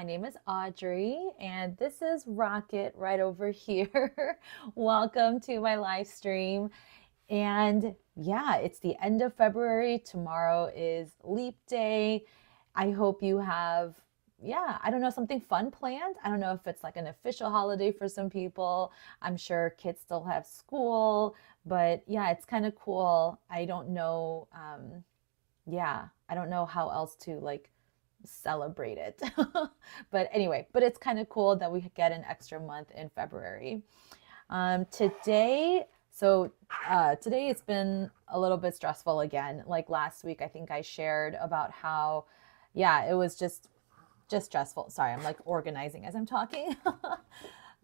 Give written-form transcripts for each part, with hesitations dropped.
My name is Audrey, and this is Rocket right over here. Welcome to my live stream. And yeah, it's the end of February. Tomorrow is Leap Day. I hope you have, yeah, I don't know, something fun planned. I don't know if it's like an official holiday for some people. I'm sure kids still have school, but yeah, it's kind of cool. I don't know. Yeah, I don't know how else to like celebrate it. But anyway, but it's kind of cool that we get an extra month in February. Today, so today it's been a little bit stressful again. Like last week, I think I shared about how, yeah, it was just stressful. Sorry, I'm like organizing as I'm talking.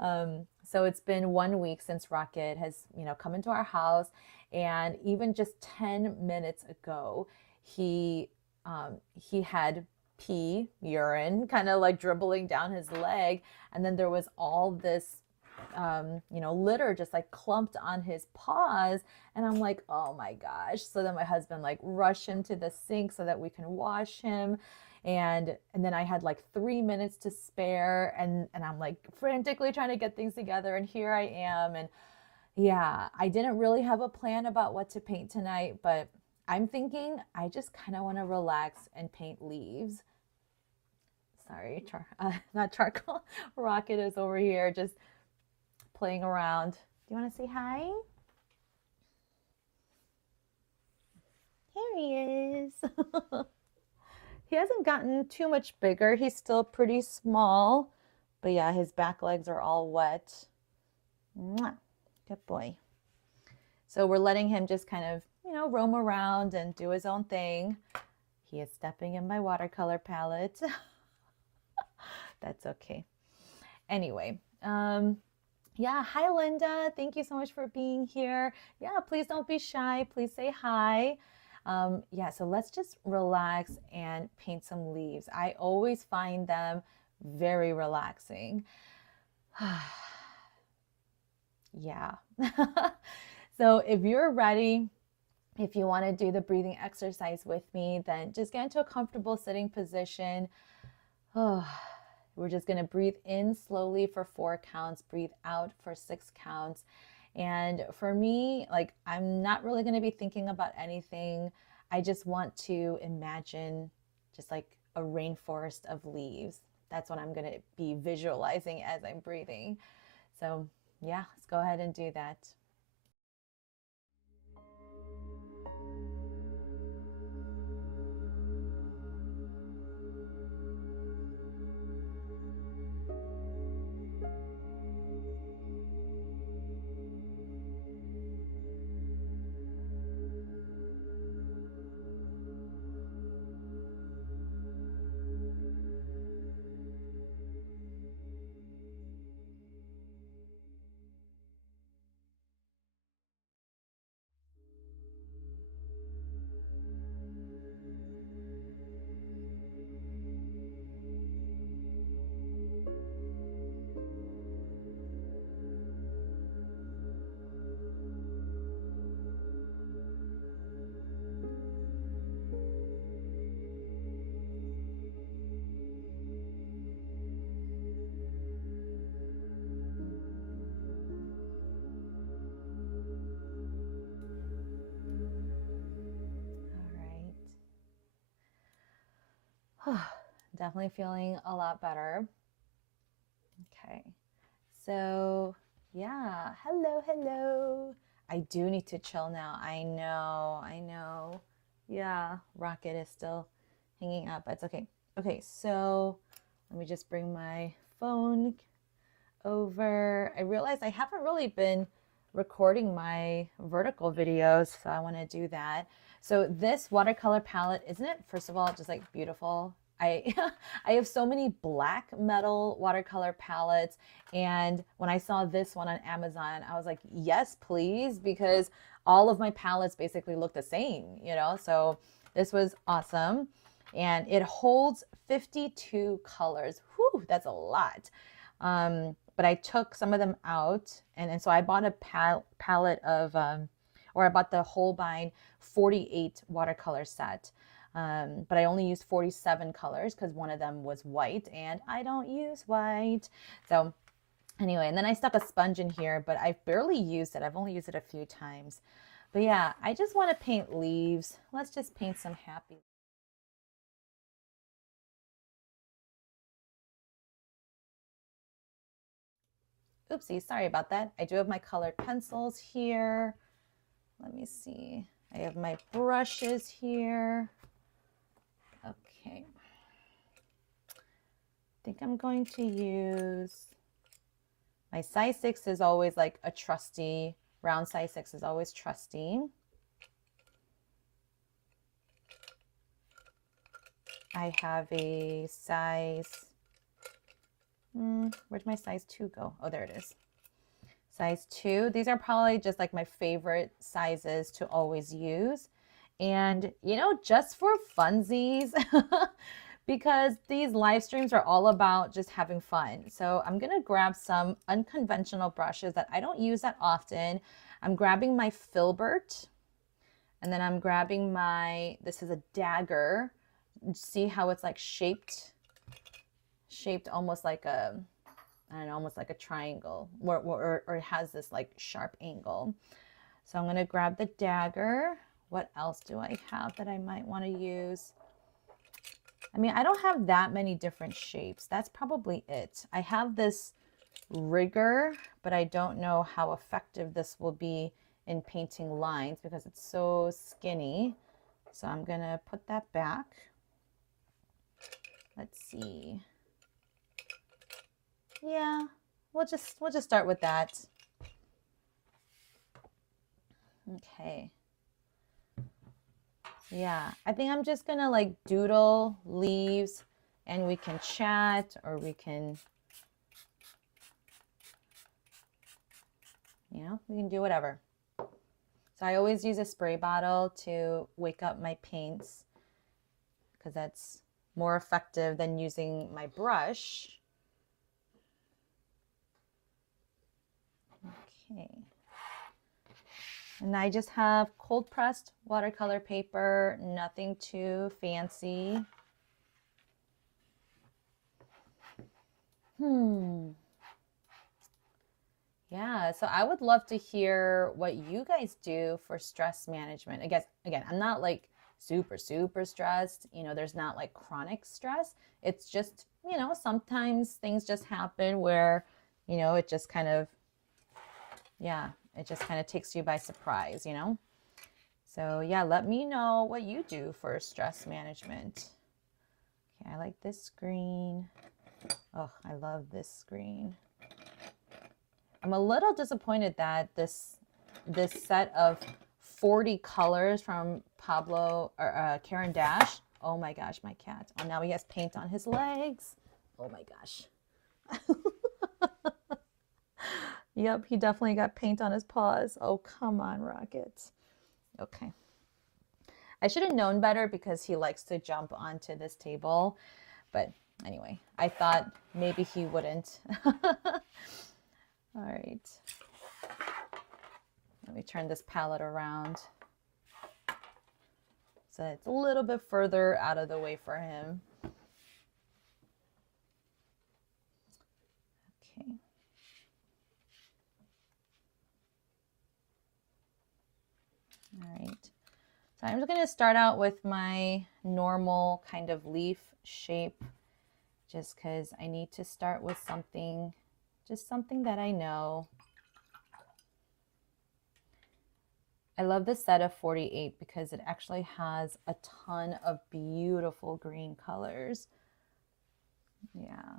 So it's been 1 week since Rocket has, come into our house, and even just 10 minutes ago, he had urine, kind of like dribbling down his leg, and then there was all this litter just like clumped on his paws. And I'm like, oh my gosh. So then my husband like rushed him to the sink so that we can wash him. And then I had like 3 minutes to spare, and I'm like frantically trying to get things together. And here I am. And yeah, I didn't really have a plan about what to paint tonight, but I'm thinking I just kind of want to relax and paint leaves. Sorry, not charcoal. Rocket is over here just playing around. Do you want to say hi? Here he is. He hasn't gotten too much bigger. He's still pretty small, but yeah, his back legs are all wet. Mwah. Good boy. So we're letting him just kind of, roam around and do his own thing. He is stepping in my watercolor palette. That's okay. Anyway, yeah, hi Linda. Thank you so much for being here. Yeah, please don't be shy. Please say hi. Yeah, so let's just relax and paint some leaves. I always find them very relaxing. Yeah. So if you're ready, if you want to do the breathing exercise with me, then just get into a comfortable sitting position. We're just going to breathe in slowly for 4 counts, breathe out for 6 counts. And for me, like, I'm not really going to be thinking about anything. I just want to imagine just like a rainforest of leaves. That's what I'm going to be visualizing as I'm breathing. So yeah, let's go ahead and do that. Definitely feeling a lot better. Okay, so yeah, hello. I do need to chill now. I know. Yeah, Rocket is still hanging up. It's okay. Okay, so let me just bring my phone over. I realized I haven't really been recording my vertical videos, so I want to do that. So this watercolor palette, isn't it, first of all, just like beautiful? I I have so many black metal watercolor palettes, and when I saw this one on Amazon, I was like, yes, please, because all of my palettes basically look the same, So this was awesome, and it holds 52 colors. Whew, that's a lot. But I took some of them out, and so I bought a palette of, or I bought the Holbein 48 watercolor set. but I only used 47 colors because one of them was white and I don't use white. So anyway, and then I stuck a sponge in here, but I've barely used it. I've only used it a few times. But yeah, I just want to paint leaves. Let's just paint some happy. Oopsie, sorry about that. I do have my colored pencils here. Let me see. I have my brushes here. Okay. I think I'm going to use my size 6 is always like a trusty, round size 6 is always trusty. I have a size, where'd my size 2 go? Oh, there it is. Size 2. These are probably just like my favorite sizes to always use. And, you know, just for funsies, because these live streams are all about just having fun. So I'm going to grab some unconventional brushes that I don't use that often. I'm grabbing my filbert, and then I'm grabbing my, this is a dagger. See how it's like shaped almost like a, I don't know, almost like a triangle, or it has this like sharp angle. So I'm going to grab the dagger. What else do I have that I might want to use? I mean, I don't have that many different shapes. That's probably it. I have this rigger, but I don't know how effective this will be in painting lines because it's so skinny. So I'm going to put that back. Let's see. Yeah, we'll just start with that. Okay. Yeah, I think I'm just gonna like doodle leaves, and we can chat, or we can, you know, we can do whatever. So I always use a spray bottle to wake up my paints because that's more effective than using my brush. Okay. And I just have cold pressed watercolor paper, nothing too fancy. Yeah, so I would love to hear what you guys do for stress management. I guess, again, I'm not like super stressed. You know, there's not like chronic stress. It's just, you know, sometimes things just happen where, you know, it just kind of, yeah, it just kind of takes you by surprise, you know? So yeah, let me know what you do for stress management. Okay, I like this green. Oh, I love this green. I'm a little disappointed that this set of 40 colors from Pablo or Karen Dash. Oh my gosh, my cat. Oh, now he has paint on his legs. Oh my gosh. Yep, he definitely got paint on his paws. Oh, come on, Rocket. Okay. I should have known better because he likes to jump onto this table. But anyway, I thought maybe he wouldn't. All right. Let me turn this palette around so it's a little bit further out of the way for him. Okay. All right. So I'm just going to start out with my normal kind of leaf shape just because I need to start with something, just something that I know. I love this set of 48 because it actually has a ton of beautiful green colors. Yeah.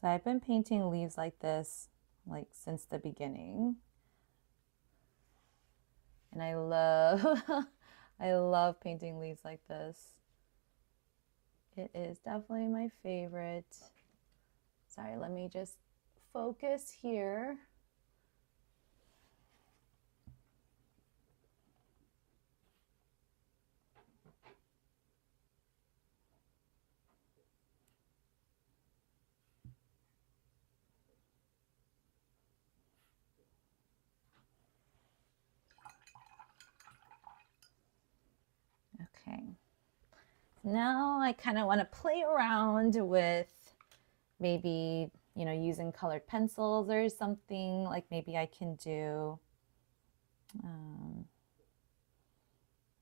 So I've been painting leaves like this like since the beginning. And I love I love painting leaves like this. It is definitely my favorite. Sorry, let me just focus here. Okay. Now I kind of want to play around with maybe, you know, using colored pencils or something. Like maybe I can do,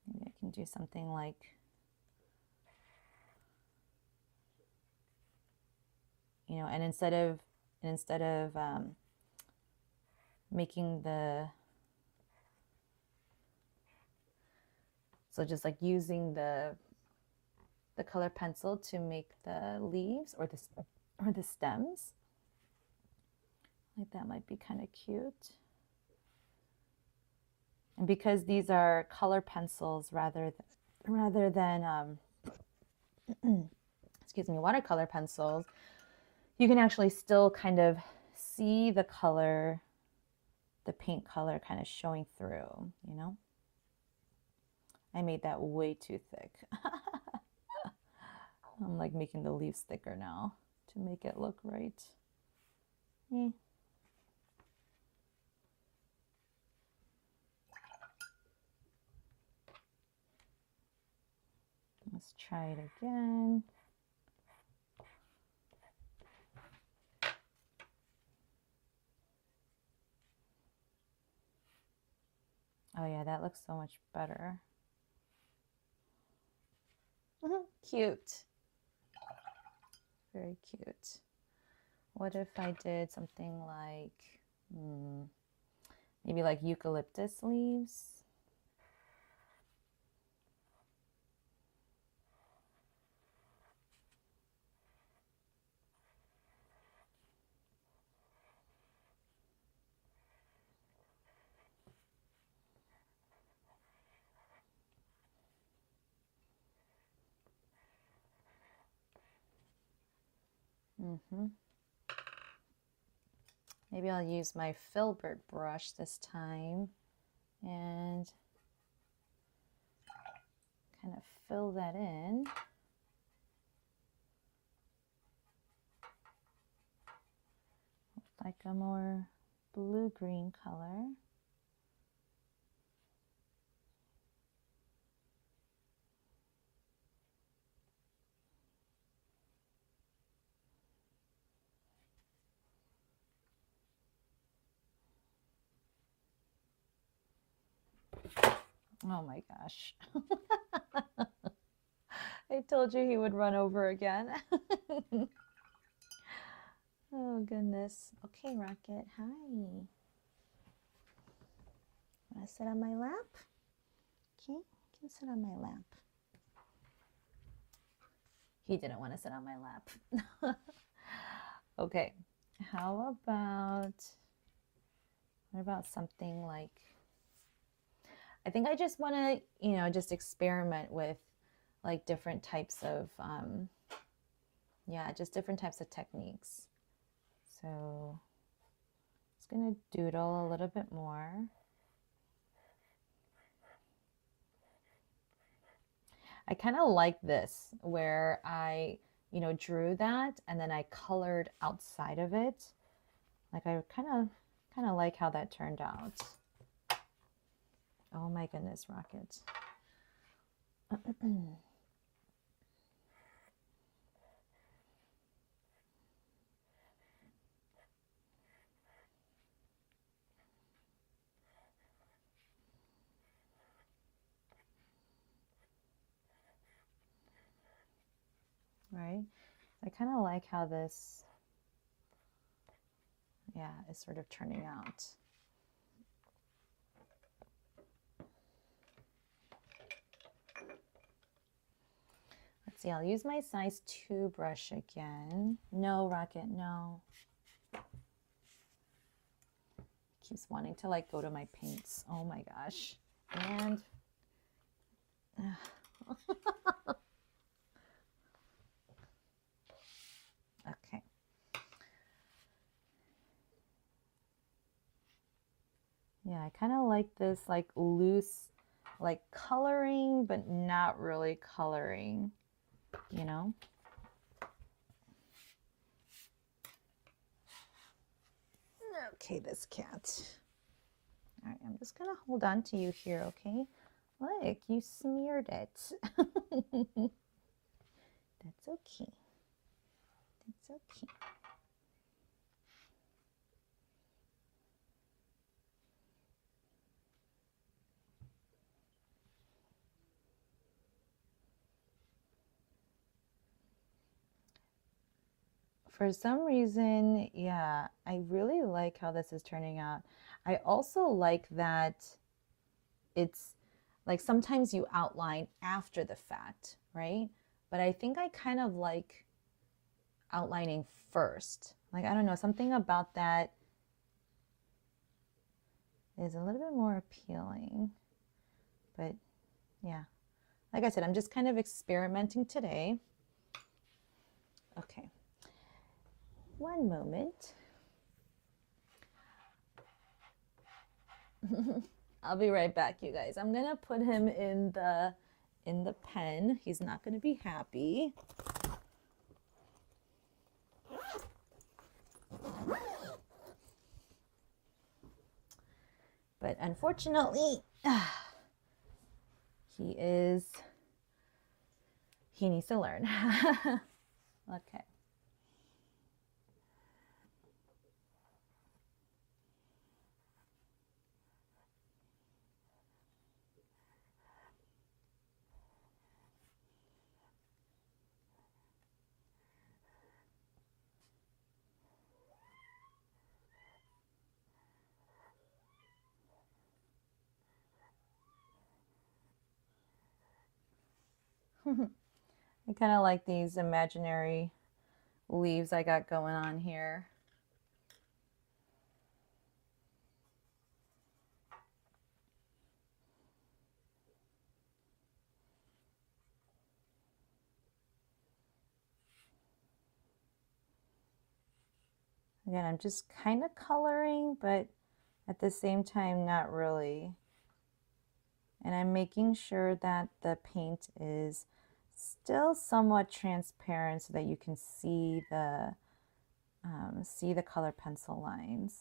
maybe I can do something like, you know, and instead of making so just like using the color pencil to make the leaves or the stems. Like that might be kind of cute. And because these are color pencils rather than excuse me, watercolor pencils, you can actually still kind of see the color, the paint color kind of showing through, you know. I made that way too thick. I'm like making the leaves thicker now to make it look right. Let's try it again. Oh yeah, that looks so much better. Cute. Very cute. What if I did something like, maybe like eucalyptus leaves? Maybe I'll use my filbert brush this time and kind of fill that in. Like a more blue-green color. Oh my gosh. I told you he would run over again. Oh goodness. Okay, Rocket, hi. Want to sit on my lap? Okay, you can sit on my lap. He didn't want to sit on my lap. Okay, what about something like, I think I just want to, you know, just experiment with like different types of, yeah, just different types of techniques. So just gonna doodle a little bit more. I kind of like this where I, you know, drew that and then I colored outside of it. Like I kind of like how that turned out. Oh my goodness, Rocket. Right? I kind of like how this, yeah, is sort of turning out. Let's see, I'll use my size 2 brush again. No, Rocket, no. Keeps wanting to like go to my paints. Oh my gosh. And okay. Yeah, I kind of like this like loose, like coloring, but not really coloring, you know? Okay, this cat. All right, I'm just gonna hold on to you here, okay? Look, you smeared it. That's okay. That's okay. For some reason, yeah, I really like how this is turning out. I also like that it's like sometimes you outline after the fact, right? But I think I kind of like outlining first. Like, I don't know, something about that is a little bit more appealing. But yeah, like I said, I'm just kind of experimenting today. Okay, one moment. I'll be right back, you guys. I'm gonna put him in the pen. He's not gonna be happy. But unfortunately, he needs to learn. Okay. I kind of like these imaginary leaves I got going on here. Again, I'm just kind of coloring, but at the same time, not really. And I'm making sure that the paint is still somewhat transparent so that you can see the color pencil lines.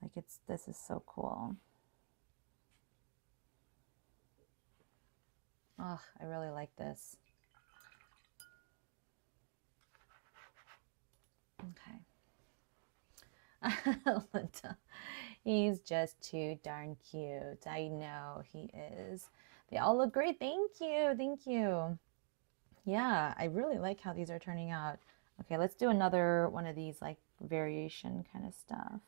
Like this is so cool. Oh, I really like this. Okay. Linda, he's just too darn cute. I know he is. They all look great. Thank you. Thank you. Yeah, I really like how these are turning out. Okay, let's do another one of these like variation kind of stuff.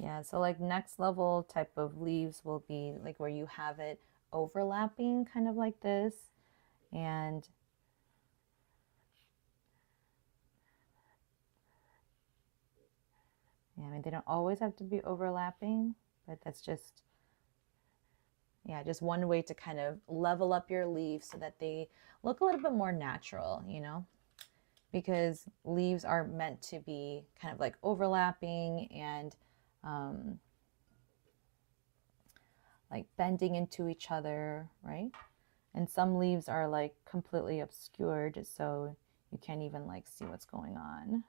Yeah, so like next level type of leaves will be like where you have it overlapping kind of like this. And yeah, I mean, they don't always have to be overlapping, but that's just, yeah, just one way to kind of level up your leaves so that they look a little bit more natural, you know? Because leaves are meant to be kind of like overlapping and um, like bending into each other, right? And some leaves are like completely obscured, so you can't even like see what's going on.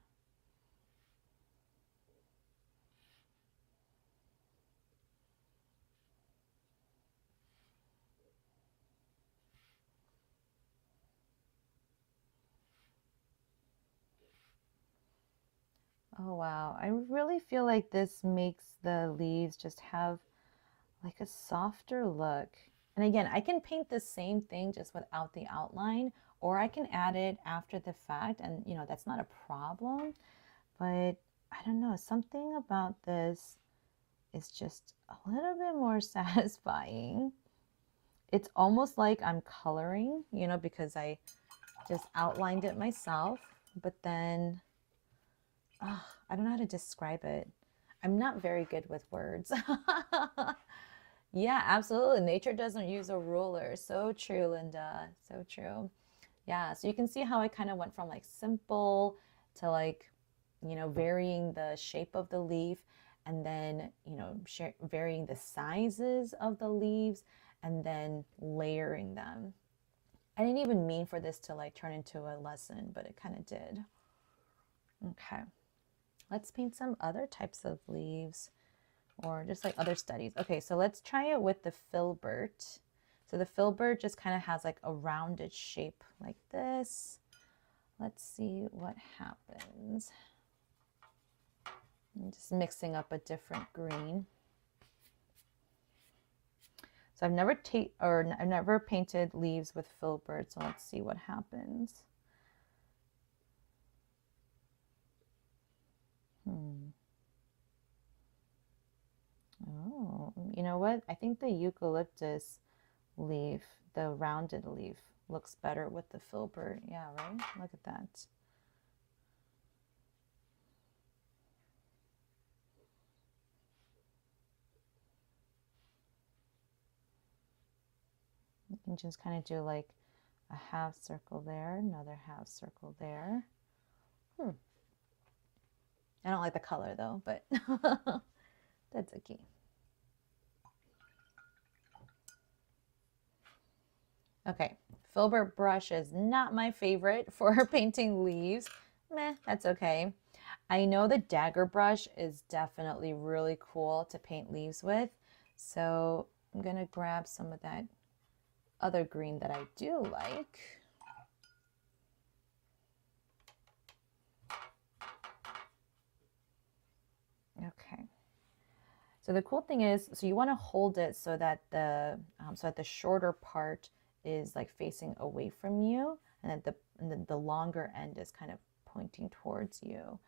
Oh wow, I really feel like this makes the leaves just have like a softer look. And again, I can paint the same thing just without the outline, or I can add it after the fact, and you know, that's not a problem. But I don't know, something about this is just a little bit more satisfying. It's almost like I'm coloring, you know, because I just outlined it myself, but then I don't know how to describe it. I'm not very good with words. Yeah, absolutely. Nature doesn't use a ruler. So true, Linda. So true. Yeah, so you can see how I kind of went from like simple to like you know, varying the shape of the leaf, and then, you know, varying the sizes of the leaves, and then layering them. I didn't even mean for this to like turn into a lesson, but it kind of did. Okay, let's paint some other types of leaves, or just like other studies. Okay, so let's try it with the filbert. So the filbert just kind of has like a rounded shape like this. Let's see what happens. I'm just mixing up a different green. So I've never painted leaves with filbert, so let's see what happens. Oh, you know what? I think the eucalyptus leaf, the rounded leaf, looks better with the filbert. Yeah, right? Look at that. You can just kind of do like a half circle there, another half circle there. I don't like the color though, but that's okay. Okay, filbert brush is not my favorite for painting leaves. Meh, that's okay. I know the dagger brush is definitely really cool to paint leaves with. So I'm gonna grab some of that other green that I do like. Okay. So the cool thing is, so you want to hold it so that the shorter part is like facing away from you, and then the longer end is kind of pointing towards you.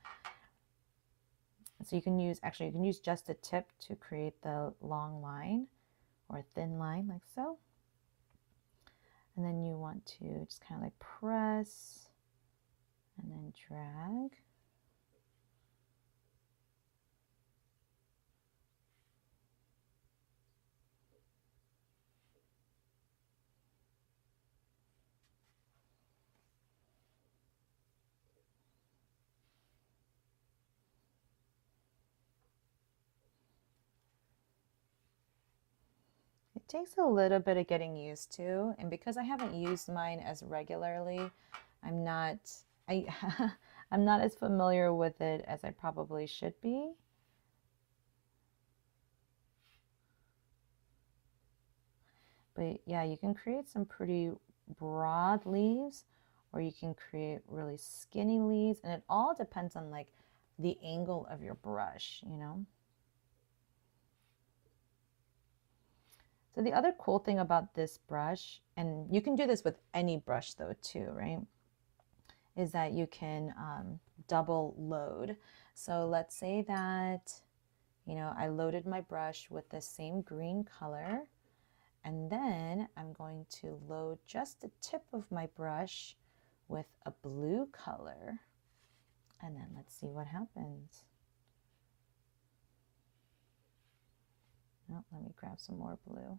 So you can use just a tip to create the long line or a thin line like so. And then you want to just kind of like press and then drag. It takes a little bit of getting used to, and because I haven't used mine as regularly, I'm not I I'm not as familiar with it as I probably should be. But yeah, you can create some pretty broad leaves, or you can create really skinny leaves, and it all depends on like the angle of your brush, you know. So the other cool thing about this brush, and you can do this with any brush though too, right, is that you can double load. So let's say that, you know, I loaded my brush with the same green color, and then I'm going to load just the tip of my brush with a blue color, and then let's see what happens. Oh, let me grab some more blue.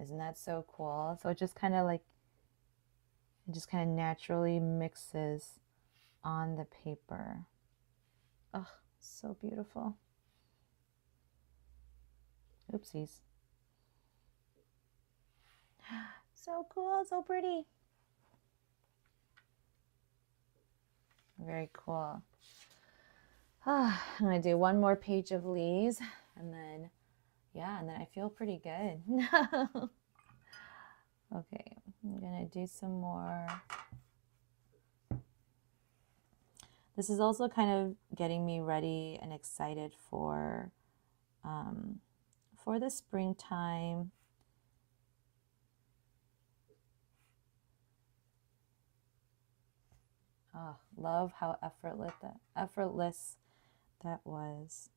Isn't that so cool? So it just kind of naturally mixes on the paper. Oh, so beautiful. Oopsies. So cool, so pretty. Very cool. I'm gonna do one more page of leaves, and then, yeah, and then I feel pretty good. Okay, I'm gonna do some more. This is also kind of getting me ready and excited for the springtime. Oh, love how effortless that was.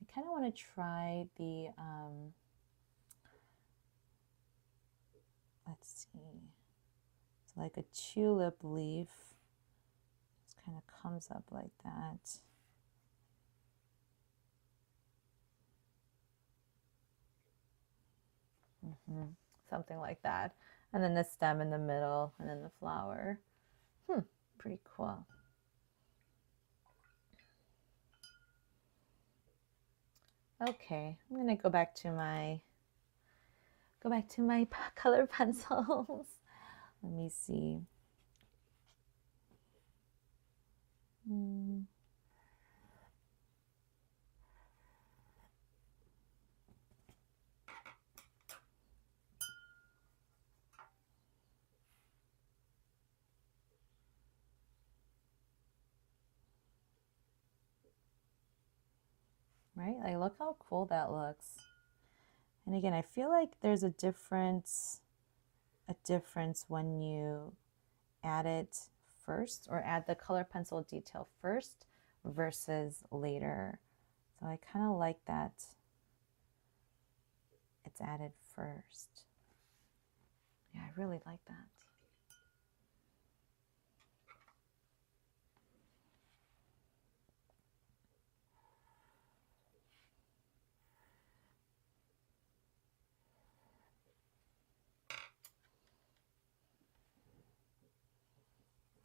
I kind of want to try the let's see. It's like a tulip leaf. It kind of comes up like that. Something like that. And then the stem in the middle, and then the flower. Pretty cool. Okay, I'm gonna go back to my color pencils. Let me see. Right? Like, look how cool that looks. And again, I feel like there's a difference when you add it first, or add the color pencil detail first versus later. So I kind of like that it's added first. Yeah, I really like that.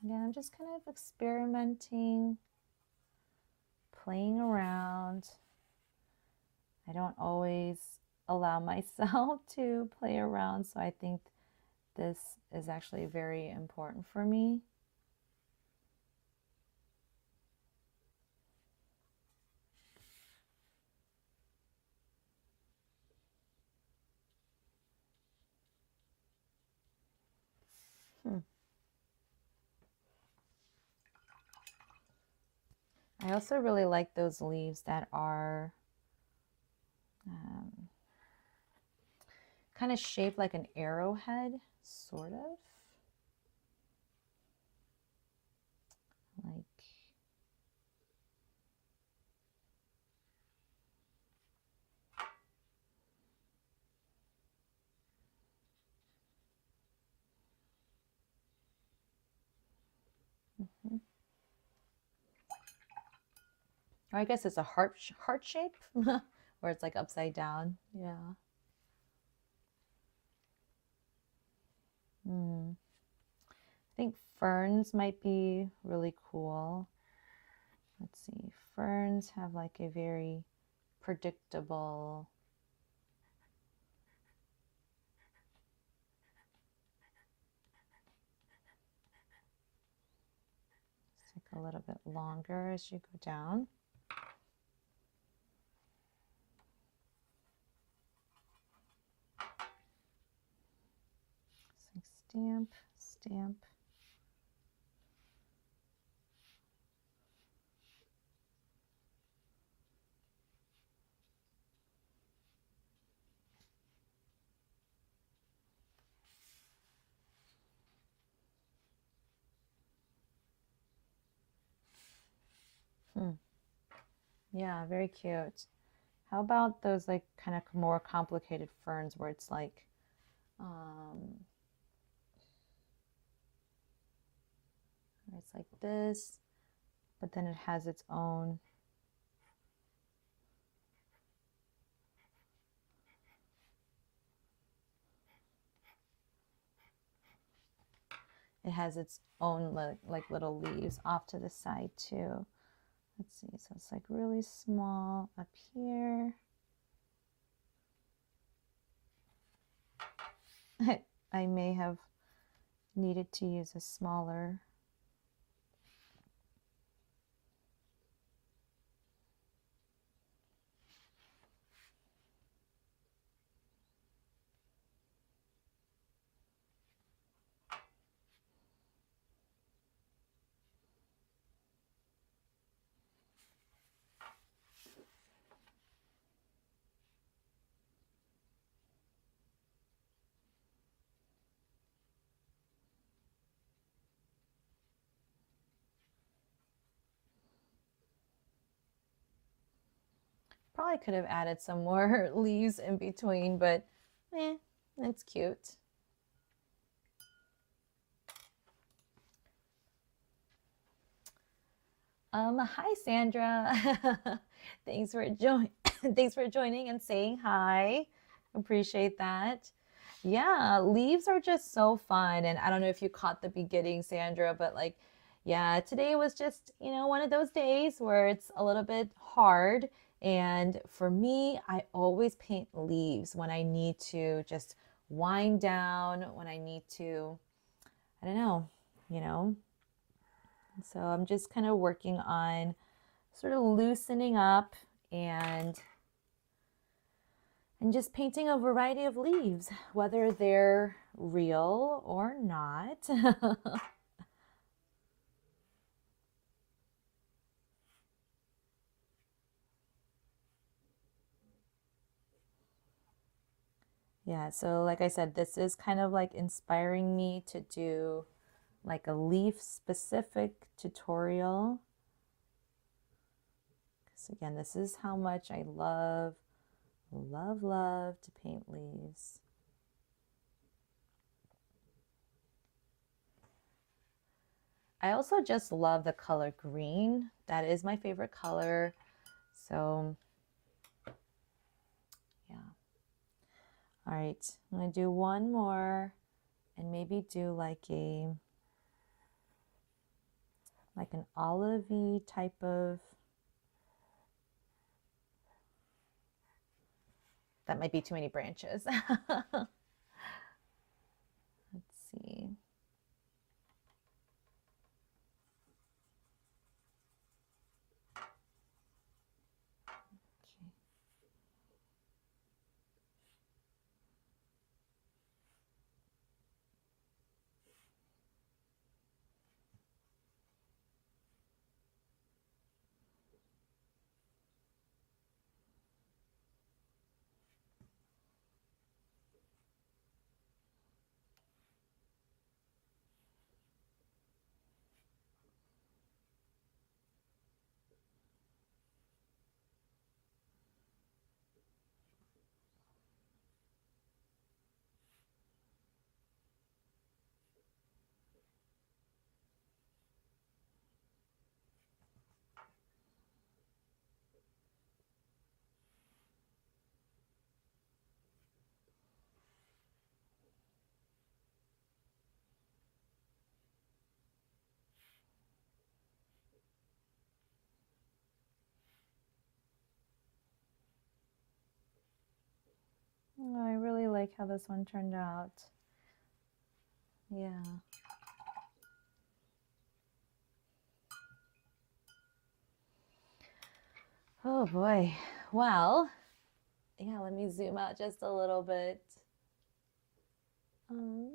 Yeah, I'm just kind of experimenting, playing around. I don't always allow myself to play around, so I think this is actually very important for me. I also really like those leaves that are kind of shaped like an arrowhead, sort of. Like, or I guess it's a heart shape, where it's like upside down. Yeah. I think ferns might be really cool. Let's see. Ferns have like a very predictable, it's like a little bit longer as you go down. So stamp, stamp. Yeah, very cute. How about those like kind of more complicated ferns where it's like this, but then it has its own like little leaves off to the side too. Let's see, so it's like really small up here. I may have needed to use a smaller. Probably could have added some more leaves in between, but it's cute. Hi Sandra. Thanks for thanks for joining and saying hi. Appreciate that. Yeah, leaves are just so fun. And I don't know if you caught the beginning, Sandra, but like, yeah, today was just, one of those days where it's a little bit hard. And for me, I always paint leaves when I need to just wind down, when I need to, I don't know, you know. So I'm just kind of working on sort of loosening up and just painting a variety of leaves, whether they're real or not. Yeah, so like I said, this is kind of like inspiring me to do like a leaf specific tutorial. Because again, this is how much I love, love, love to paint leaves. I also just love the color green. That is my favorite color. So yeah. All right, I'm gonna do one more and maybe do like an olivey type of, that might be too many branches. Let's see. Okay. Oh, I really like how this one turned out. Yeah. Oh boy. Well, yeah, let me zoom out just a little bit. Um,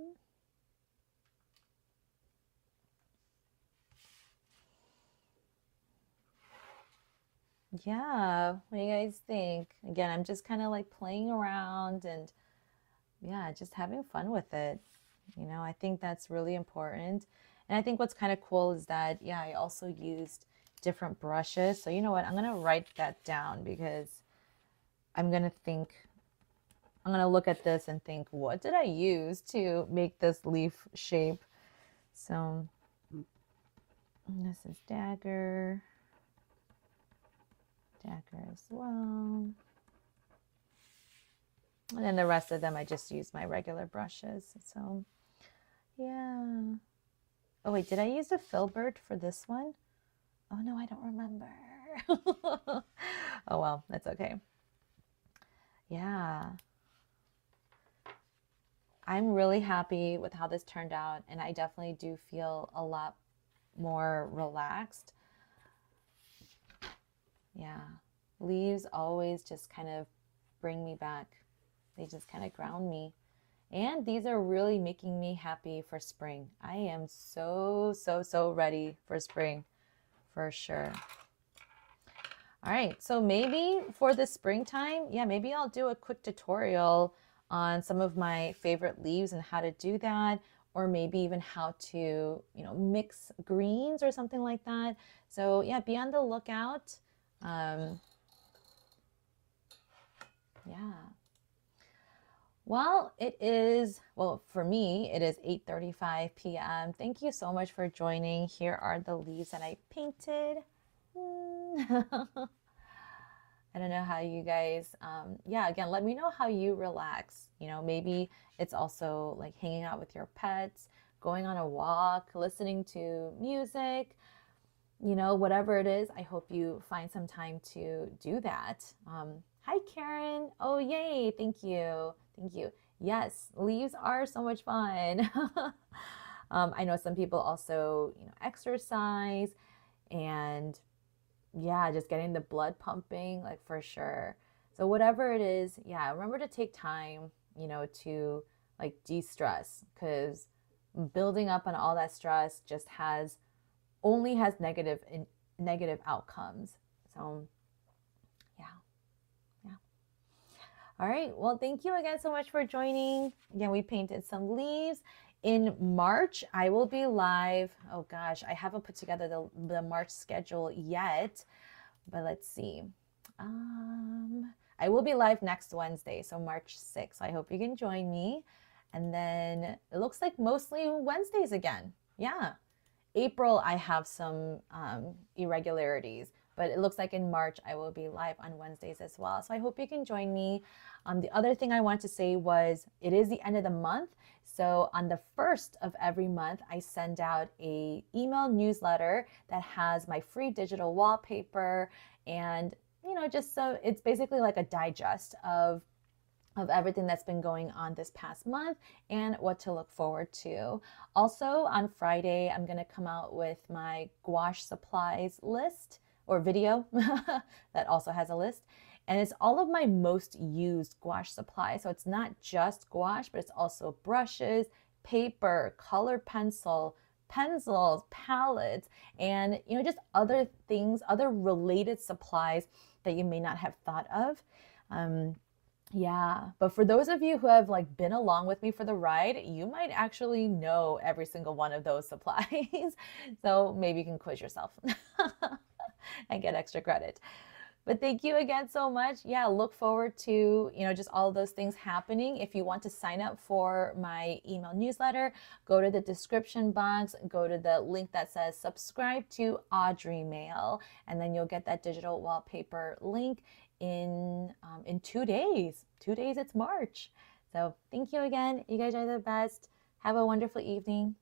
yeah, what do you guys think? Again, I'm just kind of like playing around and yeah, just having fun with it. I think that's really important. And I think what's kind of cool is that, yeah, I also used different brushes. So you know what? I'm going to write that down because I'm going to think, I'm going to look at this and think, what did I use to make this leaf shape? So this is dagger, dagger as well. And then the rest of them, I just use my regular brushes. So yeah. Oh wait, did I use a filbert for this one? Oh no, I don't remember. Oh well, that's okay. Yeah. I'm really happy with how this turned out, and I definitely do feel a lot more relaxed. Yeah. Leaves always just kind of bring me back. They just kind of ground me. And these are really making me happy for spring. I am so, so, so ready for spring for sure. All right, so maybe for the springtime, yeah, maybe I'll do a quick tutorial on some of my favorite leaves and how to do that, or maybe even how to, mix greens or something like that. So yeah, be on the lookout. Yeah. Well, for me, it is 8:35 p.m. Thank you so much for joining. Here are the leaves that I painted. I don't know how you guys, yeah, again, let me know how you relax. You know, maybe it's also like hanging out with your pets, going on a walk, listening to music, you know, whatever it is. I hope you find some time to do that. Hi, Karen. Oh, yay. Thank you. Thank you. Yes, leaves are so much fun. I know some people also, you know, exercise and yeah, just getting the blood pumping, like for sure. So whatever it is, yeah, remember to take time, you know, to like de-stress because building up on all that stress just has only has negative outcomes. So yeah, yeah. All right. Well, thank you again so much for joining. Again, we painted some leaves. In March, I will be live. Oh gosh, I haven't put together the March schedule yet, but let's see. I will be live next Wednesday, so March 6th. I hope you can join me. And then it looks like mostly Wednesdays again. Yeah. April, I have some irregularities, but it looks like in March I will be live on Wednesdays as well. So I hope you can join me. The other thing I want to say was it is the end of the month. So on the first of every month, I send out a email newsletter that has my free digital wallpaper and you know just so it's basically like a digest of everything that's been going on this past month and what to look forward to. Also, on Friday, I'm going to come out with my gouache supplies list or video that also has a list. And it's all of my most used gouache supplies. So it's not just gouache, but it's also brushes, paper, colored pencil, pencils, palettes, and you know just other things, other related supplies that you may not have thought of. Um, yeah, but for those of you who have like been along with me for the ride, you might actually know every single one of those supplies. So maybe you can quiz yourself and get extra credit. But thank you again so much. Yeah, look forward to, you know, just all of those things happening. If you want to sign up for my email newsletter, go to the description box, go to the link that says subscribe to Audrey Mail, and then you'll get that digital wallpaper link in 2 days. 2 days, it's March. So thank you again. You guys are the best. Have a wonderful evening.